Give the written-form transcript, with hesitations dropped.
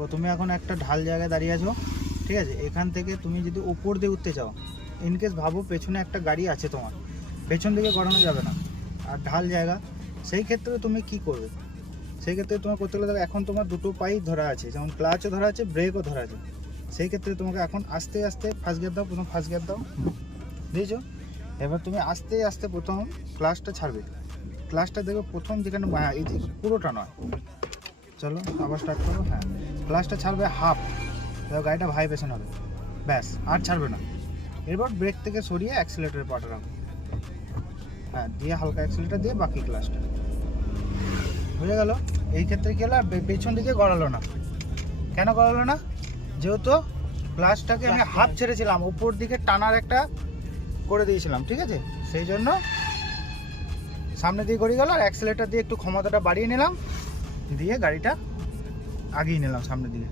তো তুমি এখন একটা ঢাল জায়গায় দাঁড়িয়ে আছো, ঠিক আছে? এখান থেকে তুমি যদি উপর দিয়ে উঠতে চাও, ইনকেস ভাবো পেছনে একটা গাড়ি আছে তোমার, পেছন দিকে গড়ানো যাবে না আর ঢাল জায়গা, সেই ক্ষেত্রে তুমি কি করবে? সেই ক্ষেত্রে তোমার করতে গেলে দেখো এখন তোমার দুটো পাই ধরা আছে, যেমন ক্লাচও ধরা আছে, ব্রেকও ধরা আছে। সেই ক্ষেত্রে তোমাকে এখন আস্তে আস্তে ফার্স্ট গিয়ার দাও, প্রথম ফার্স্ট গিয়ার দাও, দিয়েছো? এবার তুমি আস্তে আস্তে প্রথম ক্লাচটা ছাড়বে। ক্লাচটা দেখবে প্রথম যেখানে এই যে পুরোটা নয়, চলো আবার স্টার্ট করো। হ্যাঁ, ক্লাচটা ছাড়বে হাফ, এবার গাড়িটা ভাইব্রেশন হবে, ব্যাস, আর ছাড়বে না। এরপর ব্রেক থেকে সরিয়ে অ্যাক্সিলারেটরের পাটা রাখো, হ্যাঁ, দিয়ে হালকা অ্যাক্সিলারেটর দিয়ে বাকি ক্লাচটা, বুঝে গেল? এই ক্ষেত্রে কি হলো, পেছন দিকে গড়ালো না। কেন গড়ালো না? যেহেতু ক্লাচটাকে আমি হাফ ছেড়েছিলাম, উপর দিকে টানার একটা করে দিয়েছিলাম, ঠিক আছে? সেই জন্য সামনে দিকে গড়িয়ে গেল, আর অ্যাক্সিলারেটর দিয়ে একটু ক্ষমতাটা বাড়িয়ে নিলাম, দিয়ে গাড়িটা আগিয়ে নিলাম সামনের দিকে।